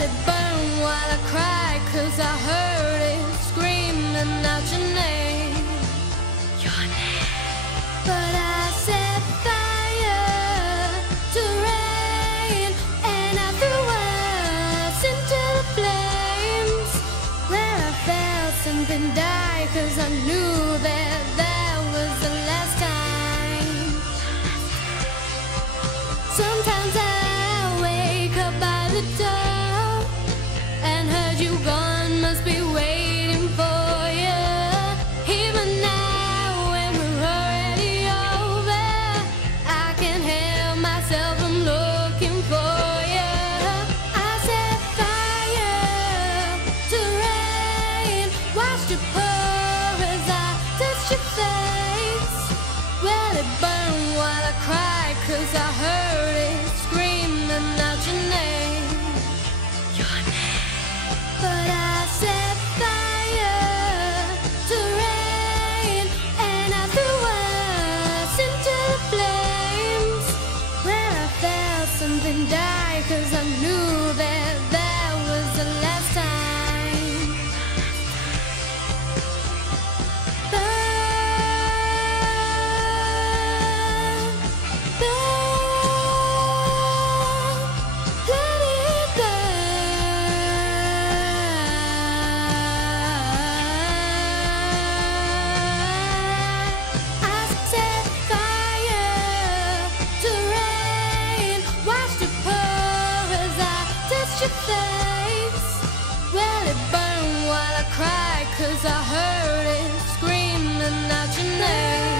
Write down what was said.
Let it burn while I cry, 'cause I heard it screaming out your name. Your name. But I set fire to rain, and I threw us into the flames, where I felt something die, 'cause I knew that that was the last time. Sometimes I wake up by the door and heard you gone, must be waiting for you. Even now when we're already over, I can't help myself from looking for you. I set fire to rain, watched it pour as I touched your face. Well, it burned while I cried, 'cause I heard it screaming out your name. Your name. But I set fire to rain, and I threw us into the flames, where I felt something die, 'cause I knew that that was the last time. Burn, burn, let it burn. I set fire to rain, watched it pour as I touched your face. Well, it burned while I cried, 'cause I heard it screaming out your name.